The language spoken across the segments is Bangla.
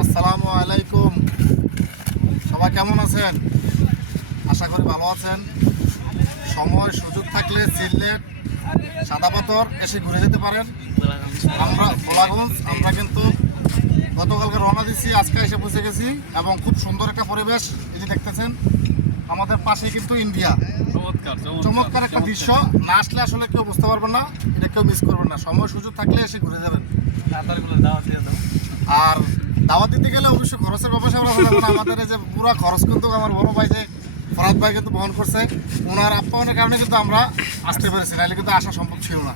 আসসালামু আলাইকুম, সবাই কেমন আছেন? আশা করি ভালো আছেন। সময় সুযোগ থাকলে সিলেট সাদা পাথর এসে ঘুরে যেতে পারেন। আমরা গোলাগঞ্জ কিন্তু গতকালকে রওনা দিচ্ছি, আজকে এসে পৌঁছে গেছি এবং খুব সুন্দর একটা পরিবেশ এই যে দেখতেছেন। আমাদের পাশে কিন্তু ইন্ডিয়া, চমৎকার একটা দৃশ্য। না আসলে আসলে কেউ বুঝতে পারবেন না, এটা কেউ মিস করবেন না। সময় সুযোগ থাকলে এসে ঘুরে যাবেন। আর দাওয়াত দিতে গেলে অবশ্যই খরচের ব্যাপার আমাদের এই যে পুরো খরচ কিন্তু আমার বড় ভাই যে ফরাদ ভাই কিন্তু বহন করছে। ওনার আপ্যায়নের কারণে কিন্তু আমরা আসতে পেরেছি, নাহলে কিন্তু আসা সম্ভব ছিল না।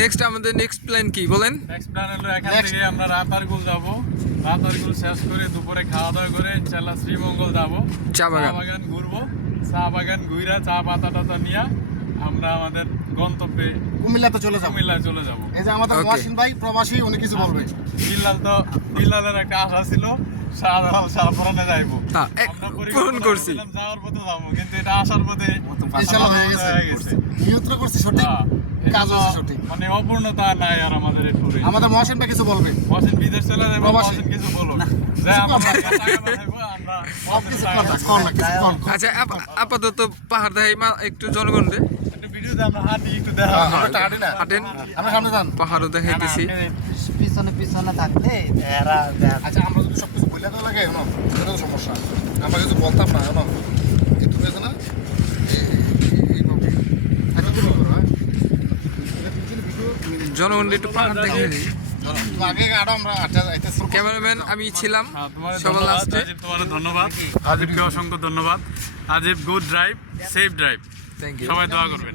নেক্সট আমাদের নেক্সট প্ল্যান কি বলেন? নেক্সট প্ল্যান হলো এখান থেকে আমরা রাতারগুল যাব। রাতারগুল শেষ করে দুপুরে খাওয়া দাওয়া করে ইনশাআল্লাহ শ্রীমঙ্গল যাব। চা বাগান ঘুরবো। চা বাগান ঘুরা চা পাতা টাতা নিয়ে আমরা আমাদের গন্তব্যে কুমিল্লাতে চলে যাব। এই যে আমাদের মহসিন ভাই প্রবাসী, উনি কিছু বলবে। বিল্লালের একটা আশা ছিল শাহপুরানে যাইবো, ফোন করছি যাওয়ার পথে যাবো, কিন্তু এটা আসার পথে হয়ে গেছে। নিয়ত করছি সঠিক, কাজ হচ্ছে সঠিক, মানে অপূর্ণতা নাই। আর আমাদের এই ট্যুরে আমাদের মহসিন ভাই কিছু বলবে। মহসিন বিদেশ চলে যাবে, মহসিন কিছু বলো যে আমরা আচ্ছা, আপাতত পাহাড় দেখাই একটু জনগণ রে ভিডিওতে আমরা হাঁটি একটু দেখা হাঁটেন, আমরা সামনে যান। পাহাড়ও দেখাইতেছি। পিছনে থাকলে আচ্ছা, আমরা যদি সবকিছু বলে দেওয়া লাগে এটা তো সমস্যা। আমরা কিছু বলতাম না কিন্তু হয়েছে না জনগণ একটু পাহাড় দেখে আগে আরো আমরা ক্যামেরাম্যান আমি ছিলাম সবার লাস্টে। তোমার ধন্যবাদ, আজিবকে অসংখ্য ধন্যবাদ। Ajib good drive, safe drive, thank you. সবাই দোয়া করবেন।